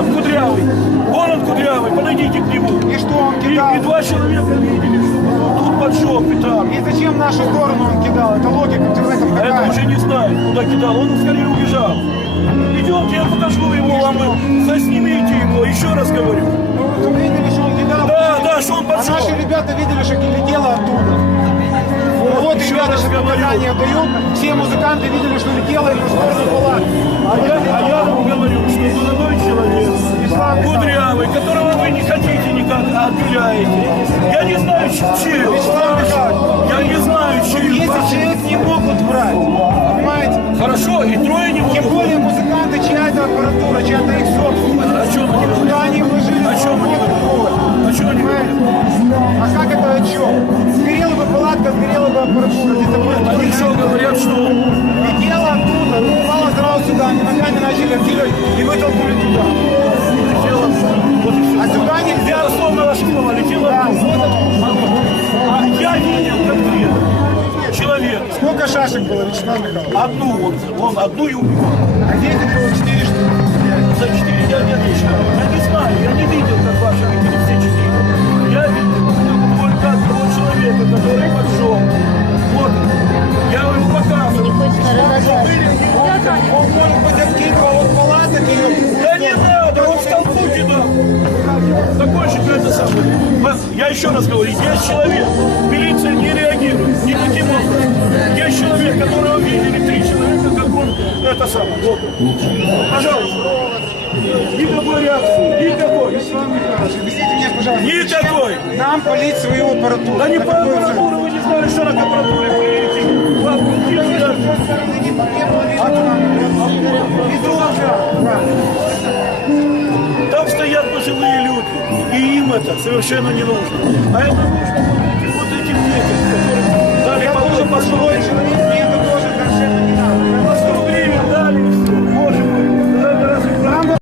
он, кудрявый. Вон он, кудрявый. Подойдите к нему. И что он кидал? и два человека видели, что тут поджег петарду. И зачем в нашу сторону он кидал? Это логика в этом А это уже не знаю, куда кидал. Он скорее убежал. Идемте, я покажу его вам. вы Заснимите его, еще раз говорю. Ну, вы видели, что он кидал? Да, да, что он А поджег. наши ребята видели, что оттуда. Говорю. показания дают. Все музыканты видели, что летело и в сторону палатки. А я, а я вам говорю, что молодой человек, кудрявый, которого вы не хотите никак, а отгуляете. Я не знаю, чей Я не знаю, чей. Если человек не могут брать, понимаете? Хорошо, и трое не Тем могут. более музыканты, чья это аппаратура, чья это их собственность. О чем они? Куда они вложили О чем они говорят? О чем они говорят? А как это о чем? Бы сгорела бы аппаратура. Они что говорят, что летела оттуда, ну, упала сразу сюда, они ногами начали обтирать и вытолкнули туда. вот. А сюда нельзя. Я дословно ваше слово летело. Да, вот А я видел конкретно человек. Сколько шашек было, Вячеслав Михайлович? Одну он, он одну и убивал. А здесь было четыре штуки. Еще раз говорю, есть человек, милиция не реагирует никаким образом. Есть человек, которого видели три человека, как он, это самое. Вот. Пожалуйста. Никакой реакции, никакой. Вячеслав Михайлович, объясните мне, пожалуйста, Никакой. нам полить свою аппаратуру? Да не по аппаратуре, вы не знали, что на аппаратуре приедете. Вам не. Да. Там стоят пожилые люди, это совершенно не нужно. А это нужно